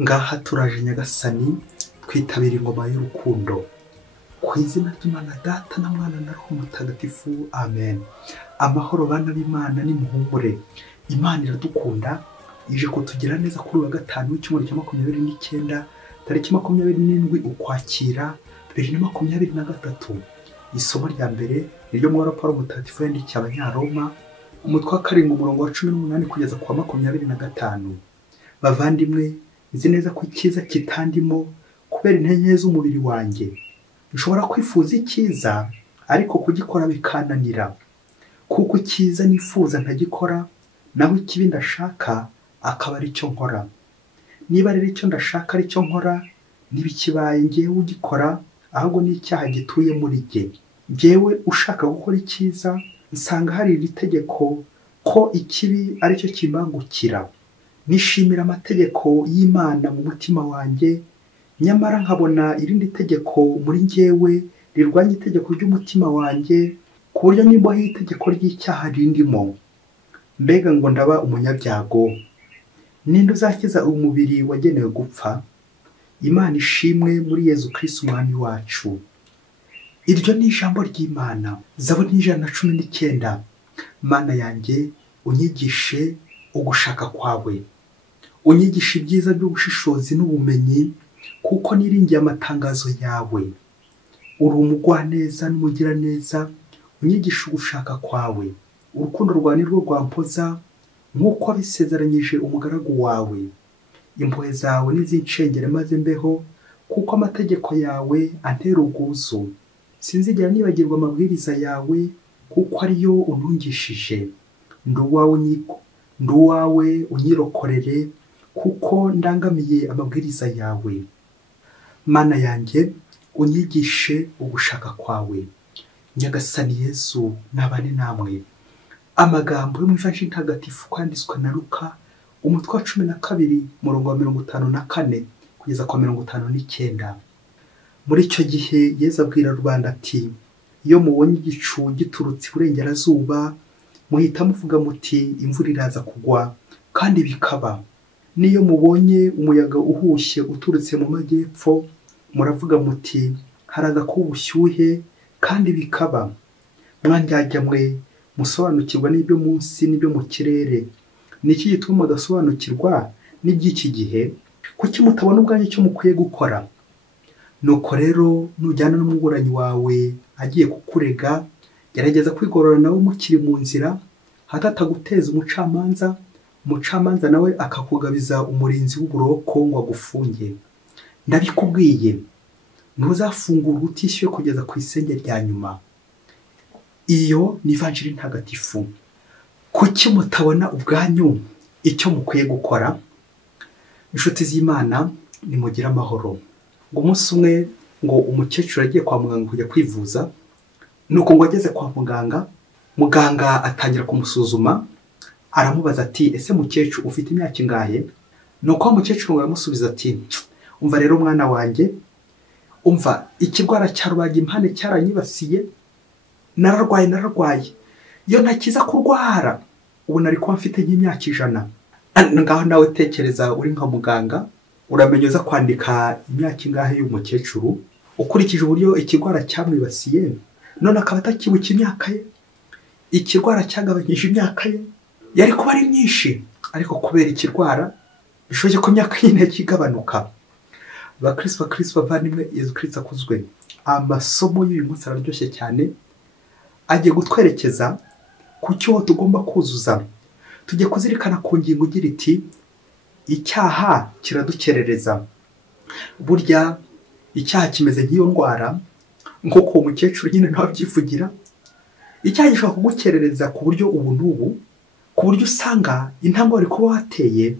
Ngaha turaje Nyagasani twitabira ingoma y'urukundo ku izina ry'Imana Data na Mwana na Roho Mutagatifu, amen. Amahoro bana b'Imana nimuhumure, Imana iradukunda ije kutugira neza kuri wa gatanu w'icyumweru cya 29 tariki 27 Ukwakira 2023. Isomo rya mbere niryo mu raporo mutagatifu yandikiye Abanyaroma umutwe wa 7 umurongo wa 18 kugeza ku wa 25. Bavandimwe, nzi neza ko icyiza kitandimo kubera intege z'umubiri wanjye. Nshobora kwifuza icyiza ariko kugikora bikananira, kuko icyiza nifuza ntagikora, naho ikibi ndashaka akaba ari cyo nkora. Niba rero icyo ndashaka ari cyo nkora, ntibikibaye ngewe ugikora, ahubwo n'icyaha gituye muri jye. Ngewe ushaka gukora icyiza, nsanga hari iri tegeko ko ikibi ari cyo kimbangukira. Nishimira amategeko y'Imana mu mutima wanjye, nyamara nkabona irindi tegeko muri ngewe rirwanya itegeko ry'umutima wanjye, ku buryo nimba itegeko ry'icyaha rindimo. Mbega ngo ndaba umunyabyago! Ninde uzakiza umubiri wagenewe gupfa? Imana ishimwe muri Yezu Kristo umwami wacu. Iryo ni ijambo ry'Imana. Zaburi 119. Mana yanjye, unyigishe ugushaka kwawe, unyigishe ibyiza by'ubushishozi n'ubumenyi, kuko niringiye amatangazo yawe. Uri umugwaneza n'umugiraneza, unyigishe ugushaka kwawe. Urukundo rwawe nirwo rwampoza, nk'uko abisezeranyije umugaragu wawe. Impuhwe zawe nizincengere maze mbeho, kuko amategeko yawe antera ubwuzu. Sinzigera nibagirwa amabwiriza yawe, kuko ariyo untungishije. Ndi uwawe unyirokorere, kuko ndangamiye amabwiriza yawe. Mana yanjye, unyigishe ugushaka kwawe. Nyagasani Yesu nabane namwe. Amagambo yo mu Ivanjili ntagatifu kwanditswe na Luka umutwe wa 12 umurongo wa 54 kugeza ku 59. Muri icyo gihe Yesu abwira rubanda ati, iyo mubonye igicu giturutse iburengerazuba, muhita muvuga muti imvura iraza kugwa, kandi bikaba. Niyo mubonye umuyaga uhushye uturutse mu majyepfo, muravuga muti haraza kuba ubushyuhe, kandi bikaba. Mwandyarya mwe, musobanukirwa n'ibyo munsi n'ibyo mu kirere. Niki gituma mudasobanukirwa n'iby'iki gihe? Kuki mutabona ubwanyu icyo mukwiye gukora? Nuko rero nujyana n'umuburanyi wawe agiye kukurega, gerageza kwigorora nawe mukiri mu nzira, hatataguteza umucamanza nawe akakugabiza umurinzi w'uburoko ngo agufunge. Ndabikubwiye, ntuzafungurwa utishyuye kugeza ku isenge rya nyuma. Iyo ni Ivanjili ntagatifu. Kuki mutabona ubwanyu icyo mukwiye gukora? Inshuti z'Imana, nimugire amahoro. Ngo umunsi umwe ngo umukecuru agiye kwa muganga kujya kwivuza, nuko ngo ageze kwa muganga, muganga atangira kumusuzuma, aramubaza ati, ese mukecuru ufite imyaka ingahe? Nuko umukecuru ngo aramusubiza ati, umva rero mwana wanjye, umva ikirwara cya rubagimpande cyaranyibasiye, nararwaye. Iyo ntakiza kurwara, ubu nari kuba mfite nk'imyaka 100. Ngaho nawe tekereza uri nka muganga, uramenye uza kwandika imyaka ingahe y'umukecuru, ukurikije uburyo ikirwara cyamwibasiye, none akaba atakibuka imyaka ye. Ikirwara cyagabanyije imyaka ye, yari kuba ari myinshi, ariko kubera ikirwara bishoboye ko imyaka ye ntakigabanuka. Bakristo bavandimwe, Yezu Kristo akuzwe. Amasomo y'uyu munsi araryoshye cyane, agiye gutwerekeza ku cyo tugomba kuzuza. Tujye kuzirikana ku ngingo igira iti, icyaha kiradukerereza. Burya icyaha kimeze nk'iyo ndwara, nk'uko uwo mukecuru nyine ntabyivugira. Icyaha gishobora kugukerereza ku buryo ubu n'ubu, ku buryo usanga intambwe wari kuba wateye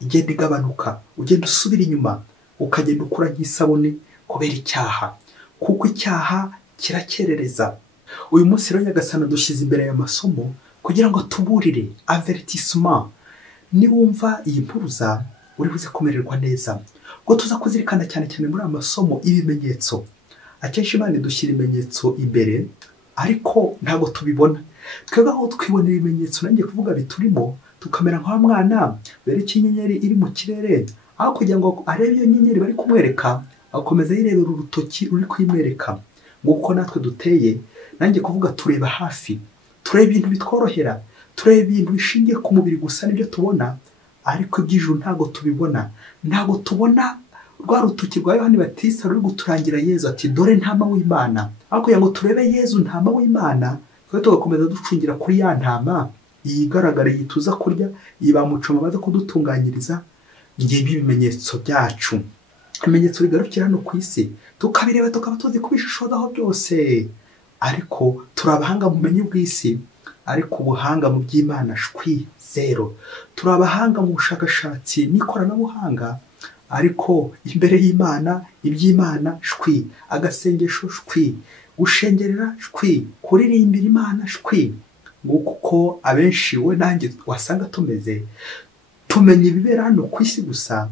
igenda igabanuka, ugenda usubira inyuma, ukagenda ukura nk'isabune kubera icyaha, kuko icyaha kirakerereza. Uyu munsi rero Nyagasani dushyize imbere ya masomo kugira ngo tuburire, avertissement. Niwumva iyi mpuruza uri buze kumererwa neza. Ngo tuza kuzirikana cyane muri amasomo ibimenyetso. Akenshi Imana idushyira ibimenyetso imbere, ariko ntabwo tubibona. Twebwe aho twibonera ibimenyetso nanjye kuvuga biturimo, tukamera nka mwana bereka inyenyeri iri mu kirere, aho kugira ngo arebe iyo nyenyeri bari kumwereka, akomeza yirebera urutoki ruri kwimwereka. Nguko natwe duteye, nanjye kuvuga tureba hafi, tureba ibintu bitworohera, tureba ibintu bishingiye ku mubiri gusa nibyo tubona, ariko iby'ijuru ntago tubibona. Ntago tubona rwa rutoki rwa Yohani Batista ruri guturangira Yezu ati dore ntama w'Imana. Aho kugira ngo turebe Yezu ntama w'Imana, twe tugakomeza ducungira kuri ya ntama iyigaragara yituza kurya, ibamucoma baza kudutunganyiriza. Ngibi ibimenyetso byacu, ibimenyetso bigarukira hano ku isi, tukabireba tukaba tuzi kubishishozaho byose. Ariko turi abahanga mu bumenyi bw'isi, ariko ubuhanga mu by'Imana shwi zero. Turi abahanga mu bushakashatsi n'ikoranabuhanga, ariko imbere y'Imana iby'Imana shwi, agasengesho shwi, gushengerera shwi, kuririmbira Imana shwi. Nguko abenshi we nanjye wasanga tumeze, tumenya ibibera hano ku isi gusa,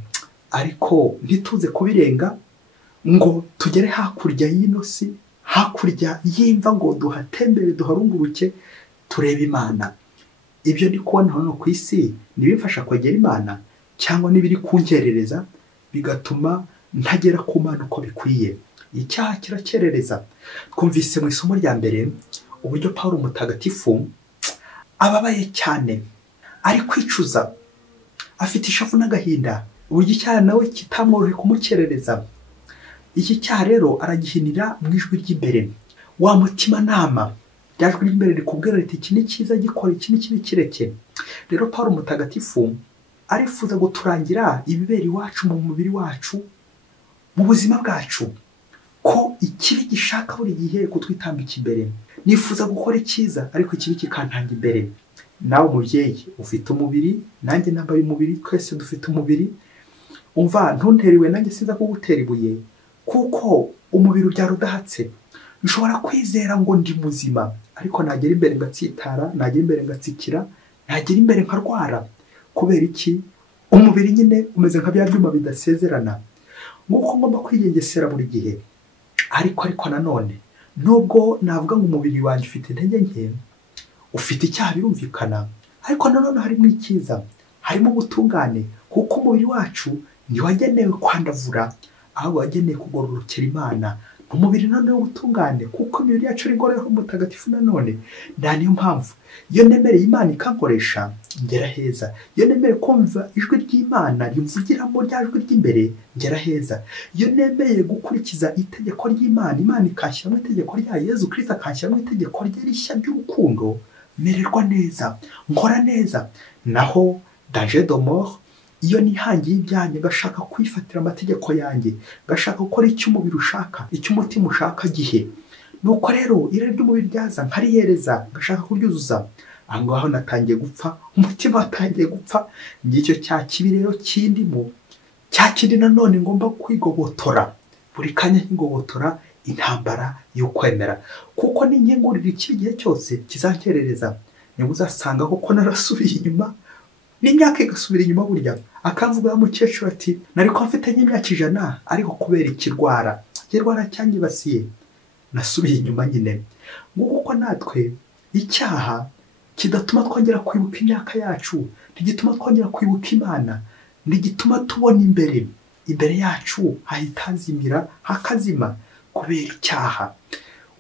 ariko ntituze kubirenga ngo tugere hakurya y'ino si, hakurya y'imva ngo duhatembere duharunguruke turebe Imana. Ibyo ndi kubona hano ku isi nibimfasha kwegera Imana, cyangwa nibiri kunkerereza bigatuma ntagera ku Mana uko bikwiye. Icyaha kirakerereza. Twumvise mu isomo rya mbere uburyo Pawulo mutagatifu ababaye cyane, ari kwicuza, afite ishavu n'agahinda, uburyo icyaha nawe kitamworoheye kumukerereza. Iki cyaha rero aragihinira mu ijwi ry'imbere, wa mutima nama ryajwi ry'imbere rikubwira riti iki ni cyiza gikora, iki ni kibi kireke. Rero Pawulo mutagatifu arifuza guturangira ibibera iwacu mu mubiri wacu, mu buzima bwacu, ko ikibi gishaka buri gihe kutwitambika imbere. Nifuza gukora icyiza ariko ikibi kikantanga imbere. Nawe umubyeyi ufite umubiri, nanjye nambaye umubiri, twese dufite umubiri. Umva ntunteriwe nanjye siza kugutera ibuye, kuko umubiri ubyara udahatse. Nshobora kwizera ngo ndi muzima, ariko nagera imbere ngatsitara, nagera imbere ngatsikira, nagera imbere nkarwara. Kubera iki? Umubiri nyine umeze nka bya byuma bidasezerana. Nguko ngomba kwigengesera buri gihe. Ariko nanone nubwo navuga ngo umubiri wanjye ufite intege nke, ufite icyaha birumvikana, ariko nanone harimo icyiza, harimo ubutungane, kuko umubiri wacu ntiwagenewe kwandavura, ahubwo wagenewe kugororokera Imana. Umubiri nanone w'ubutungane, kuko imibiri yacu ari ingoro mutagatifu nanone. Niyo mpamvu iyo nemereye Imana ikankoresha ngera heza, iyo nemere kumva ijwi ry'Imana rimvugiramo rya jwi ry'imbere ngera heza, iyo nemeye gukurikiza itegeko ry'Imana, Imana ikanshyiramo itegeko rya Yezu Kristo akanshyiramo itegeko rye rishya ry'urukundo, mererwa neza, nkora neza. Naho danger de mort, iyo nihangiye ibyanjye gashaka kwifatira amategeko yanjye, gashaka gukora icyo umubiri ushaka, icyo umutima ushaka gihe, nuko rero irari ry'umubiri ryaza nkariyereza, gashaka kuryuzuza, aho ngaho natangiye gupfa, umutima watangiye gupfa. Ngicyo cya kibi rero kindimo, cya kindi nanone ngomba kwigobotora, buri kanya nkigobotora intambara yo kwemera, kuko ninkengurira ikibi igihe cyose kizankerereza. Niba uzasanga koko narasubiye inyuma, n'imyaka igasubira inyuma. Burya akamvuga y'umukecuru ati nari ko mfite nk'imyaka 100, ariko kubera ikirwara cyanyibasiye nasubiye inyuma nyine. Nguko natwe icyaha kidatuma twongera kwibuka imyaka yacu, ntigituma twongera kwibuka Imana, ntigituma tubona imbere yacu hahita hazimira hakazima kubera icyaha.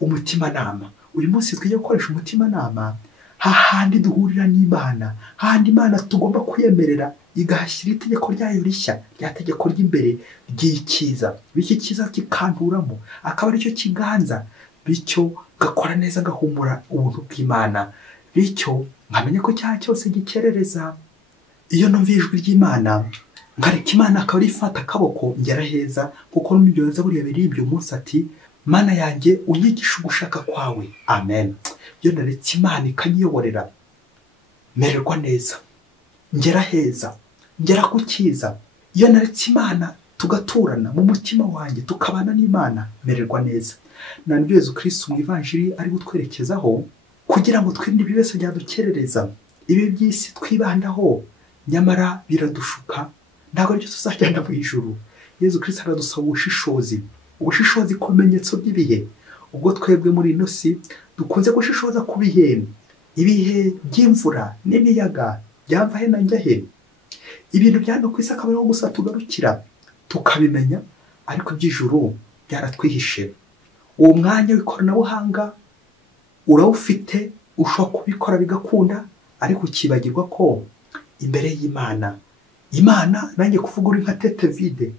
Umutimanama, uyu munsi twiye gukoresha umutimanama hahandi duhurira n'Imana, hahandi Imana tugomba kuyemerera igahashyira itegeko ryayo rishya, rya tegeko ry'imbere ry'icyiza, bityo icyiza kikanturamo, akaba aricyo kiganza, bityo gakora neza gahumura ubuntu bw'Imana, bityo nkamenya ko cyaha cyose gikerereza. Iyo numva ijwi ry'Imana nkareka Imana akaba rifata akaboko ngera heza, kuko n'umubyoza buriya biribyo umunsi ati Mana yanjye unyigisha ugushaka kwawe. Amen. Iyo naretse Imana ikanyiyoborera, mererwa neza, ngera heza, ngera ku cyiza. Iyo naretse Imana tugaturana mu mutima wanjye, tukabana n'Imana, mererwa neza. Nibyo Yezu Kristo mu Ivanjiri ari gutwerekezaho, kugira ngo twirinde ibibese byadukerereza. Ibi by'isi twibandaho nyamara biradushuka, ntabwo aricyo tuzajyana mu ijuru. Yezu Kristo aradusaba ubushishozi ku bimenyetso by'ibihe. Ubwo twebwe muri ino si dukunze gushishoza ku bihe by'imvura n'imiyaga byava he na njya he, ibintu bya hano ku isi akaba ariho gusa tugarukira tukabimenya, ariko iby'ijuru byaratwihishe. uwo mwanya w'ikoranabuhanga urawufite, ushobora kubikora bigakunda, ariko ukibagirwa ko imbere y'Imana, Imana nanjye kuvuga uri nka tete vide,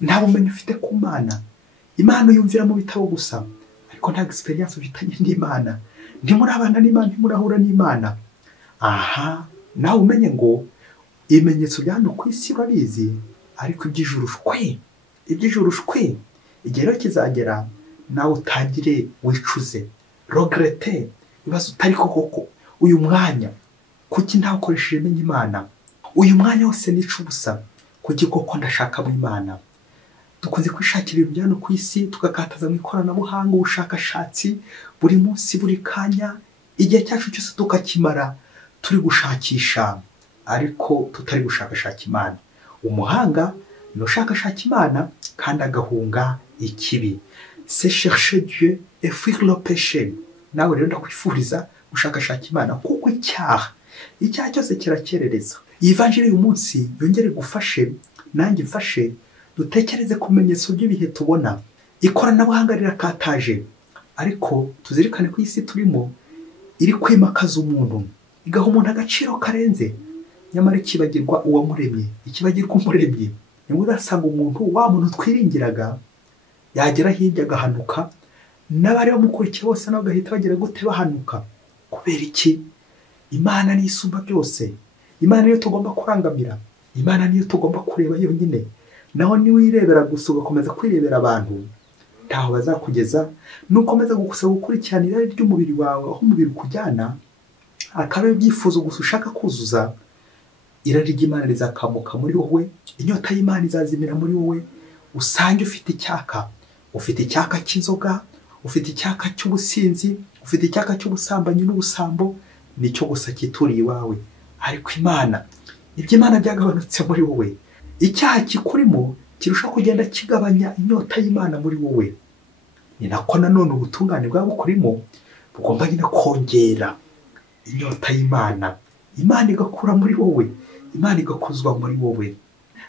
nta bumenyi ufite ku Mana. Imana uyumvira mu bitabo gusa, ariko nta experience ufitanye n'Imana. Ntimurabana n'Imana, ntimurahura n'Imana. Aha, nawe umenye ngo ibimenyetso bya hano ku isi urabizi, ariko iby'ijuru shwe, iby'ijuru shwe. Igihe rero kizagera nawe utangire wicuze, regrete, ibibazo utari koko uyu mwanya kuki ntawukoresheje menya Imana, uyu mwanya wose nica ubusa, kuki koko ndashaka mu Imana. Dukunze kwishakira ibintu bya hano ku isi, tugakataza mu ikoranabuhanga, ubushakashatsi buri munsi buri kanya, igihe cyacu cyose tukakimara turi gushakisha, ariko tutari gushakashaka Imana. Umuhanga ni ushakashaka Imana kandi agahunga ikibi. C'est chercher Dieu et fuir le péché. Nawe rero ndakwifuriza gushakashaka Imana, kuko icyaha cyose kirakerereza. Iyi vanjiri y'uyu munsi yongere gufashe, nanjye mfashe, dutekereze ku bimenyetso by'ibihe tubona. Ikoranabuhanga rirakataje, ariko tuzirikane ko isi turimo iri kwimakaza umuntu, igaha umuntu agaciro karenze, nyamara ikibagirwa uwamuremye, ikibagirwa umuremye. Nimwe uzasanga umuntu, wa muntu twiringiraga, yagera hirya agahanuka, n'abari bamukurikiye bose nabo bagahita bagira gute bahanuka. Kubera iki? Imana ni isumba byose. Imana niyo tugomba kurangamira, Imana niyo tugomba kureba yonyine. Naho niwirebera gusa ugakomeza kwirebera abantu, ntaho bazakugeza. Nukomeza gusaba gukurikirana irari ry'umubiri wawe, aho umubiri ukujyana, akaba ibyifuzo gusa ushaka kuzuza, irari ry'Imana rizakamuka muri wowe, inyota y'Imana izazimira muri wowe, usange ufite icyaka. Ufite icyaka cy'inzoga, ufite icyaka cy'ubusinzi, ufite icyaka cy'ubusambanyi n'ubusambo, nicyo gusa kituriye iwawe. Ariko Imana, iby'Imana byagabanutse muri wowe. Icyaha kikurimo kirushaho kugenda kigabanya inyota y'Imana muri wowe. Ni nako nanone ubutungane bwaba bukurimo bugomba nyine kongera inyota y'Imana. Imana igakura muri wowe, Imana igakuzwa muri wowe.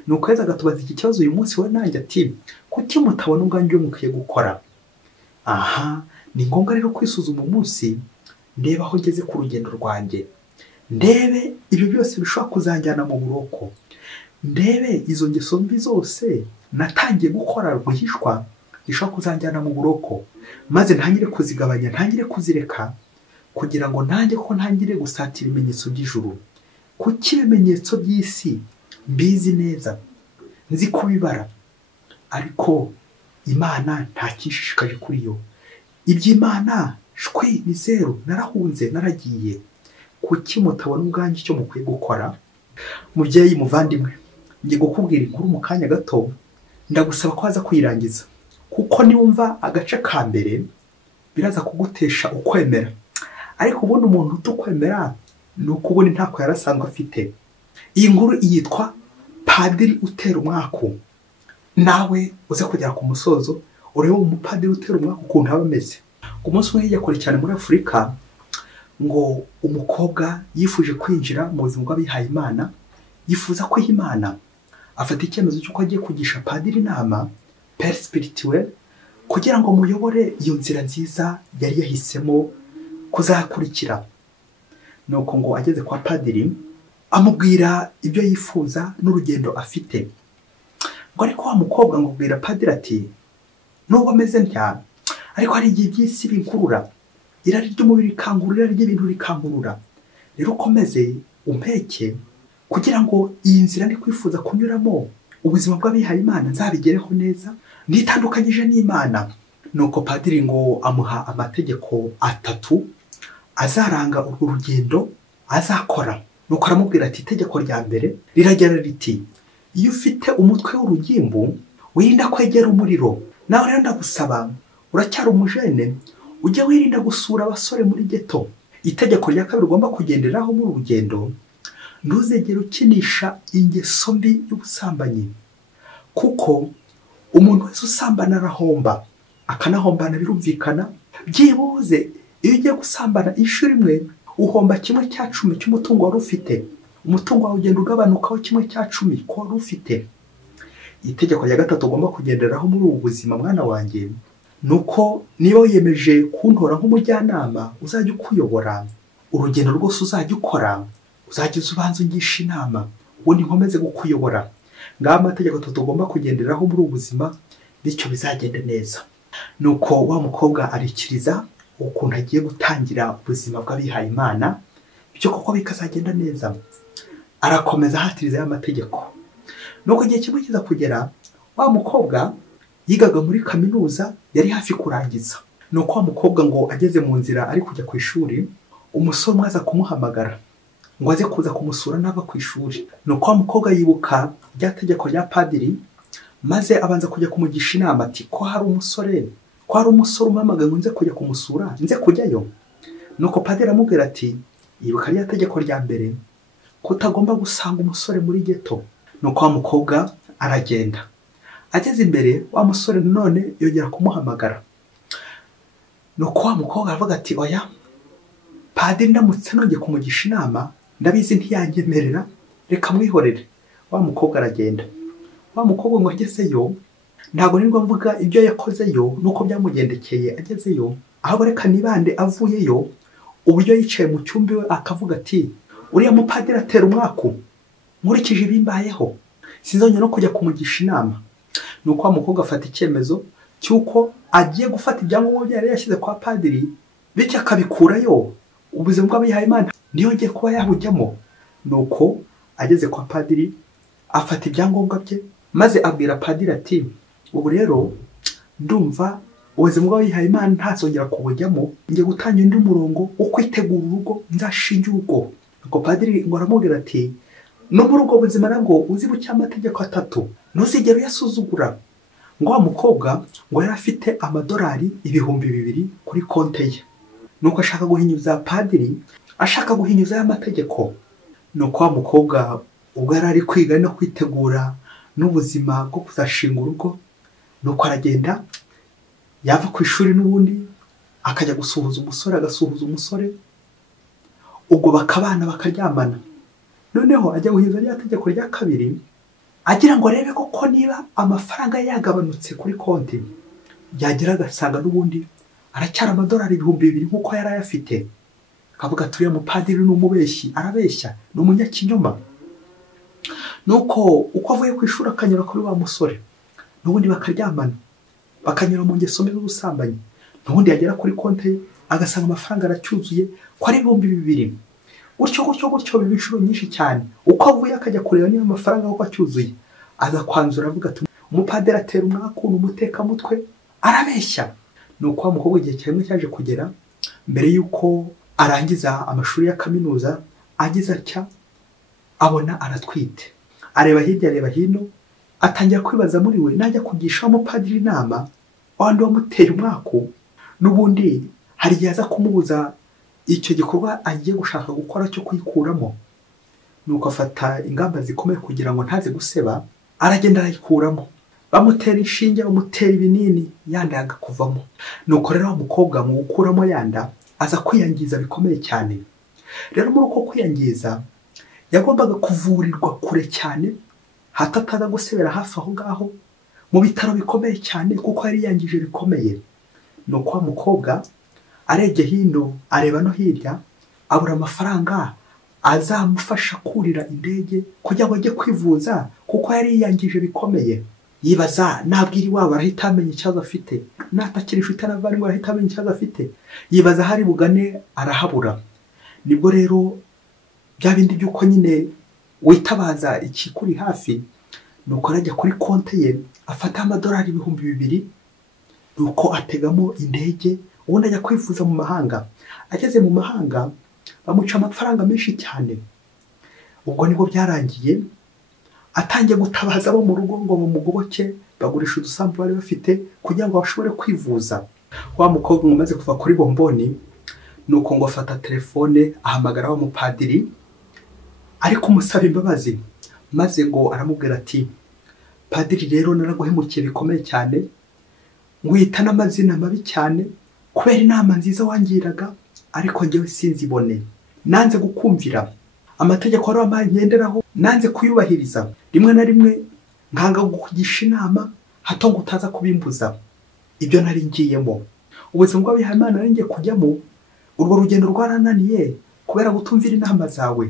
Nuko heza agatubaza iki kibazo uyu munsi we nanjye ati, kuki mutabona ubwanjye mukwiye gukora? Aha, ni ngombwa rero kwisuzuma umunsi, ndeba aho ngeze ku rugendo rwanjye, ndebe ibyo byose bishobora kuzanjyana mu buroko, ndebe izo ngeso mbi zose natangiye gukora rwihishwa zishobora kuzanjyana mu buroko, maze ntangire kuzigabanya, ntangire kuzireka, kugira ngo nanjye ko ntangire gusatira ibimenyetso by'ijuru. Kuki ibimenyetso by'isi mbizi neza, nzi kubibara, ariko Imana nta kishishikaje kuri yo. Iby'Imana shwi ni zero, narahunze, naragiye. Kuki mutabona ubwanjye icyo mukwiye gukora? Mubyeyi muvandimwe, ngiye gukubwira inkuru mu kanya gato, ndagusaba ko waza kuyirangiza, kuko niwumva agace ka mbere biraza kugutesha ukwemera. Ariko ubundi umuntu utukwemera ni ukubona ntako yarasanzwe afite. Iyi nkuru yitwa Padiri utera umwaku. Nawe uze kugera ku musozo urebe umupadiri utera umwaku ukuntu aba ameze. Ku munsi umwe yakora cyane muri Afurika, ngo umukobwa yifuje kwinjira mu buzima bw'abihaye Imana, yifuza ko Imana, afata icyemezo cy'uko agiye kugisha padiri inama, père spirituel, kugira ngo muyobore iyo nzira nziza yari yahisemo kuzakurikira. Nuko ngo ageze kwa padiri, amubwira ibyo yifuza n'urugendo afite. Ngo ariko wa mukobwa ngo ubwira padiri ati, nubwo ameze ntya, ariko hari igihe by'isi binkurura, irari ry'umubiri rikangurura, irari ry'ibintu rikangurura. Rero ukomeze umpeke kugira ngo iyi nzira ndi kwifuza kunyuramo, ubuzima bw'abihaye Imana nzabigereho neza, nitandukanyije n'Imana. Nuko padiri ngo amuha amategeko 3 azaranga urwo rugendo azakora. Nuko aramubwira ati, itegeko rya mbere riragira riti, iyo ufite umutwe w'urugimbu wirinda kwegera umuriro. Nawe rero ndagusaba, uracyari umujene, ujye wirinda gusura abasore muri geto. Itegeko rya kabiri ugomba kugenderaho muri urugendo, ntuzegere ukinisha ingeso mbi y'ubusambanyi, kuko umuntu wese usambana arahomba, akanahombana birumvikana. Byibuze iyo ugiye gusambana inshuro imwe, uhomba 1/10 cy'umutungo wari ufite. umutungo wawe ugenda ugabanukaho 1/10 ko wari ufite. Itegeko rya gatatu ugomba kugenderaho muri ubu buzima mwana wanjye nuko niba wiyemeje kuntora nk'umujyanama uzajya ukuyobora urugendo rwose uzajya ukora uzajya ubanza ungisha inama ubundi nkomeze gukuyobora. Ngaho amategeko tugomba kugenderaho muri ubu buzima bityo bizagenda neza. Nuko wa mukobwa arikiriza ukuntu agiye gutangira ubuzima bw'abihaye Imana bityo koko bikazagenda neza. Arakomeza ahatiriza y'amategeko. Nuko igihe kimwe kiza kugera wa mukobwa yigaga muri kaminuza yari hafi kurangiza. Nuko wa mukobwa ngo ageze mu nzira ari kujya ku ishuri umusore mwaza kumuhamagara ngo aze kuza kumusura nava ku ishuri. Nuko wa mukobwa yibuka rya tegeko rya padiri maze abanza kujya kumugisha inama ati ko hari umusore umpamagaye ngo nze kujya kumusura nze kujyayo. Nuko padiri amubwira ati yibuka rya tegeko rya mbere ko utagomba gusanga umusore muri geto. Nuko wa mukobwa aragenda. Ageze imbere wa musore none yongera kumuhamagara. Nuko wa mukobwa aravuga ati oya padiri ndamutse nongeye kumugisha inama ndabizi ntiyanyemerera reka mwihorere. Wa mukobwa aragenda. Wa mukobwa ngo agezeyo ntabwo nirwo mvuga ibyo yakozeyo nuko byamugendekeye agezeyo ahubwo reka nibande avuyeyo uburyo yicaye mu cyumba we akavuga ati uriya mupadiri atera umwaku nkurikije ibimbayeho sinzongera no kujya kumugisha inama. Nuko wa mukobwa afata icyemezo cyuko agiye gufata ibyangombwa byari yashyize kwa padiri bityo akabikurayo ubuzima bw'abihaye Imana ntiyongeye kuba yabujyamo. Nuko ageze kwa padiri afata ibyangombwa bye maze abwira padiri ati ubu rero ndumva ubuzima bw'abihaye Imana ntazongera kubujyamo ngiye gutangira undi murongo wo kwitegura urugo nzashinge urugo. Nuko padiri ngo aramubwira ati no muri ubwo buzima nabwo uzibuke amategeko 3 ntuzigere uyasuzugura. Ngo wa mukobwa ngo yari afite amadolari 2,000 kuri konte ye. Nuko ashaka guhinyuza padiri ashaka guhinyuza y'amategeko. Nuko wa mukobwa ubwo yari ari kwiga no kwitegura n'ubuzima bwo kuzashinga urugo nuko aragenda yava ku ishuri n'ubundi akajya gusuhuza umusore agasuhuza umusore ubwo bakabana bakaryamana. Noneho ajya guhinyuza rya tegeko rya kabiri agira ngo arebe koko niba amafaranga yagabanutse kuri konti yagira agasanga n'ubundi aracyara amadolari 2,000 nkuko yari ayafite. Akavuga turiya mupadiri n'umubeshyi arabeshya n'umunyakinyoma. Nuko uko avuye ku ishuri akanyura kuri wa musore n'ubundi bakaryamana bakanyura mu ngeso mbi z'ubusambanyi n'ubundi yagera kuri konti agasanga amafaranga aracyuzuye ko ari 2,000. Gutyo biba inshuro nyinshi cyane. Uko avuye akajya kureba niba amafaranga uko acyuzuye aza kwanzura avuga ati umupadiri atera umwaku n'umutekamutwe arabeshya. Nuko wa mukobwa igihe kimwe cyaje kugera mbere yuko arangiza amashuri ya kaminuza agize atya abona aratwite. Areba hirya areba hino atangira kwibaza muri we najya kugisha umupadiri inama wandi wamuteye umwaku n'ubundi hari igihe aza kumubuza icyo gikorwa agiye gushaka gukora cyo kwikuramo. Nuko afata ingamba zikomeye kugira ngo ntaze guseba aragenda arayikuramo. Bamutera inshinge bamutera ibinini yanda yagakuvamo. Nuko rero wa mukobwa mu gukuramo yanda aza kwiyangiza bikomeye cyane. Rero muri uko kwiyangiza yagombaga kuvurirwa kure cyane hatataza gusebera hafi aho ngaho mu bitaro bikomeye cyane kuko yari yangije bikomeye. Nuko wa mukobwa arebye hino areba no hirya abura amafaranga azamufasha kurira indege kujya ngo ajye kwivuza kuko yari yangije bikomeye. Yibaza nabwira iwawe arahita amenya ikibazo afite natakira inshuti n'abavandimwe arahita amenya ikibazo afite. Yibaza hari bugane arahabura. Nibwo rero bya bindi by'uko nyine witabaza ikikuri hafi. Nuko arajya kuri konte ye afata amadolari 2,000 nuko ategamo indege ubundi ajya kwifuza mu mahanga. Ageze mu mahanga bamuca amafaranga menshi cyane. Ubwo nibwo byarangiye atangiye gutabaza abo mu rugo ngo bamugoboke bagurisha udusambu bari bafite kugira ngo bashobore kwivuza. Wa mukobwa umaze kuva kuri bomboni nuko ngo afata telefone ahamagara wa mupadiri ariko umusaba imbabazi maze ngo aramubwira ati padiri rero naraguhemukiye bikomeye cyane ngwita n'amazina mabi cyane kubera inama nziza wangiraga ariko njyewe sinzibone nanze gukumvira amategeko wari wampaye ngenderaho nanze kuyubahiriza, rimwe na rimwe nkanga kukugisha inama hato ngo utaza kubimbuza ibyo nari ngiyemo. Ubuzima bw'abihaye Imana nari ngiye kujyamo, urwo rugendo rwarananiye kubera gutumvira inama zawe.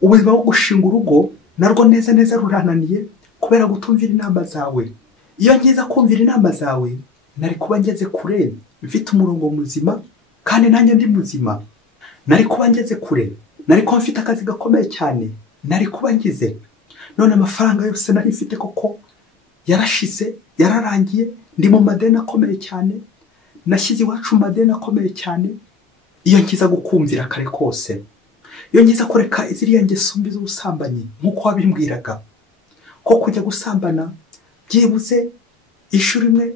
Ubuzima bwo gushinga urugo narwo neza neza rurananiye kubera gutumvira inama zawe. Iyo ngiza kumvira inama zawe nari kuba ngeze kure, mfite umurongo muzima kandi nanjye ndi muzima. Nari kuba ngeze kure, nari kuba mfite akazi gakomeye cyane, nari kuba ngize. None amafaranga yose nari mfite koko yarashize, yararangiye, ndi mu madeni akomeye cyane, nashyize iwacu mu madeni akomeye cyane. Iyo ngiza gukumvira kare kose, iyo ngiza kureka iziriya ngeso mbi z'ubusambanyi nk'uko wabimbwiraga, ko kujya gusambana byibuze inshuro imwe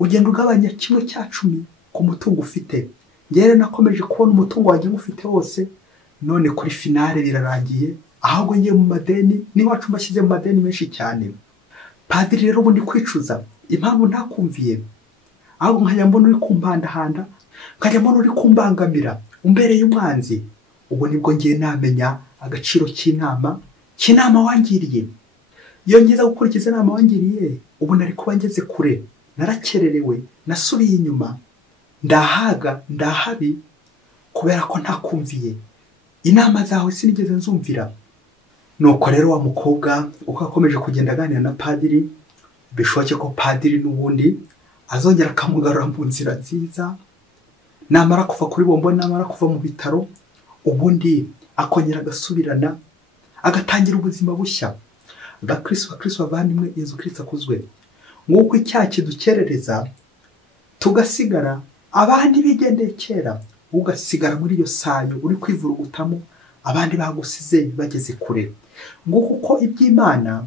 ugenda ugabanya 1/10 ku mutungo ufite. Njyewe nakomeje kubona umutungo wanjye ufite wose, none kuri finale birarangiye ahubwo ngiye mu madeni, n'iwacu mbashyize mu madeni menshi cyane. Padiri rero ubundi kwicuza impamvu ntakumviye, ahubwo nkajya mbona uri kumbandahanda, nkajya mbona uri kumbangamira, umbereye umwanzi. Ubu nibwo ngiye namenya agaciro cy'inama wangiriye. Iyo ngiza gukurikiza inama wangiriye, ubu nari kuba ngeze kure, narakererewe, nasubiye inyuma, ndahaga, ndahabi kubera ko ntakumviye inama zawe, sinigeze nzumvira. Nuko rero wa mukobwa uko akomeje kugenda aganira na padiri, bishoboke ko padiri n'ubundi azongera akamugarura mu nzira nziza, namara kuva kuri bombo, namara kuva mu bitaro, ubundi akongera agasubirana, agatangira ubuzima bushya. Bakristo bavandimwe, Yesu Kristo akuzwe. Nk'uko icyaha kidukerereza tugasigara, abandi bigendeye kera, ugasigara muri iyo sayo uri kwivurugutamo, abandi bagusize bageze kure. Nguko uko iby'Imana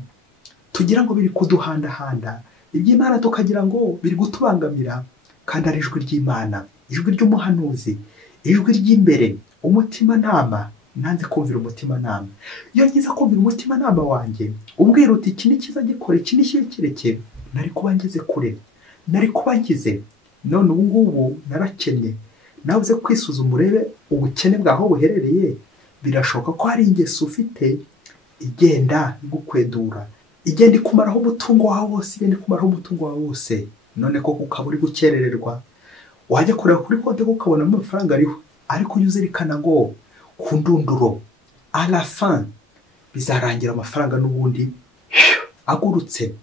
tugira ngo biri kuduhandahanda, iby'Imana tukagira ngo biri gutubangamira, kandi ari ijwi ry'Imana, ijwi ry'umuhanuzi, ijwi ry'imbere, umutima nama. Nanze kumvira umutima nama. Iyo ngiza kumvira umutima nama wanjye, umbwira uti iki ni cyiza gikore, iki ni kireke, nari kuba ngeze kure, nari kuba ngize. None ubu ngubu narakennye. Nabuze kwisuzuma urebe ubukene bwaho buherereye. Birashoboka ko hari ingeso ufite igenda gukwedura, igenda ikumaraho umutungo wawe wose, igenda ikumaraho umutungo wawe wose. None ko ukaba uri gukerererwa, wajya kureba kuri konti ukabona amafaranga ariho, ariko uzirikana ngo ku ndunduro à la fin bizarangira amafaranga n'ubundi agurutse.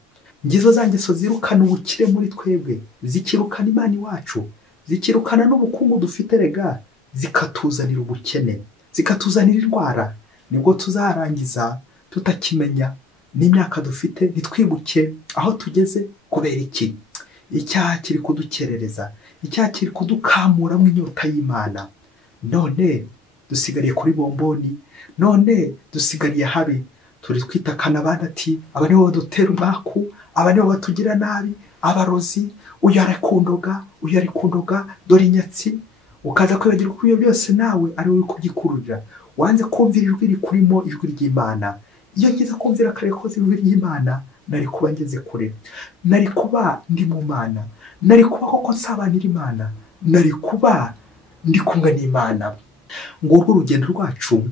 Ngizo za ngeso zirukana ubukire muri twebwe, zikirukana Imana iwacu, zikirukana n'ubukungu dufite rega, zikatuzanira ubukene, zikatuzanira indwara. Nibwo tuzarangiza tutakimenya n'imyaka dufite, ntitwibuke aho tugeze. Kubera iki? Icyaha kiri kudukerereza, icyaha kiri kudukamuramo inyota y'Imana. None dusigariye kuri bomboni, none dusigariye habi, turi twitakana abandi ati aba nibo badutera umwaku, aba nibo batugira nabi, abarozi, uyu ari kundoga, dore inyatsi. Ukaza kwibagirwa ko ibyo byose nawe ari wowe kubyikururira. Wanze kumvira ijwi rikurimo, ijwi ry'Imana. Iyo ngize kumvira kare ko ijwi ry'Imana, nari kuba ngeze kure, nari kuba ndi mu Mana, nari kuba koko nsabanira Imana, nari kuba ndi kumwe n'Imana. Ngurwo urugendo rwacu,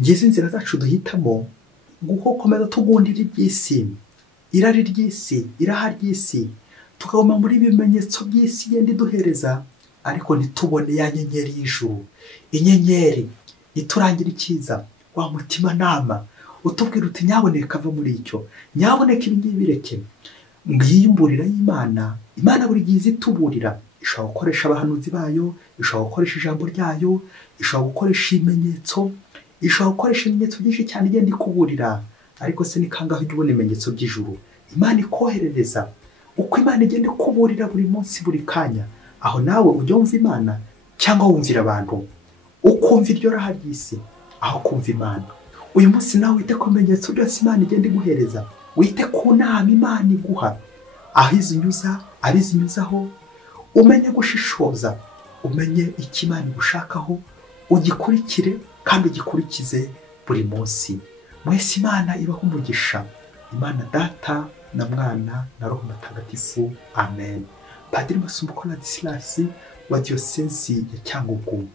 ngize inzira zacu duhitamo, nguko komeza tugundira iby'isi, irari ry'isi, iraha ry'isi, tukaguma muri ibimenyetso by'isi igenda iduhereza, ariko ntitubone ya nyenyeri y'ijuru, inyenyeri iturangira icyiza. Wa mutima nama utubwira uti nyaboneka ava muri icyo, nyaboneka ibi ngibi bireke. Ngiyi imburira y'Imana, Imana buri gihe izituburira. Ishobora gukoresha abahanuzi bayo, ishobora gukoresha ijambo ryayo, ishobora gukoresha ibimenyetso, ishobora gukoresha ibimenyetso byinshi cyane igenda ikuburira. Ariko se ni kangahe ujya ubona ibimenyetso by'ijuru Imana ikoherereza? Uko Imana igenda ikuburira buri munsi, buri kanya, aho nawe ujya wumva Imana cyangwa wumvira abantu? Ukumva iryo raha ry'isi aho kumva Imana. Uyu munsi nawe wite ku bimenyetso byose Imana igenda iguhereza, wite ku nama Imana iguha, aho izinyuza, abizinyuzaho. Umenye gushishoza, umenye icyo Imana igushakaho, ugikurikire kandi ugikurikize buri munsi. Mwese Imana ibaho umugisha. Imana Data na Mwana na Roho Mutagatifu. Amen. Padiri Masumbuko Ladislas wa Diyosezi ya Cyangugu.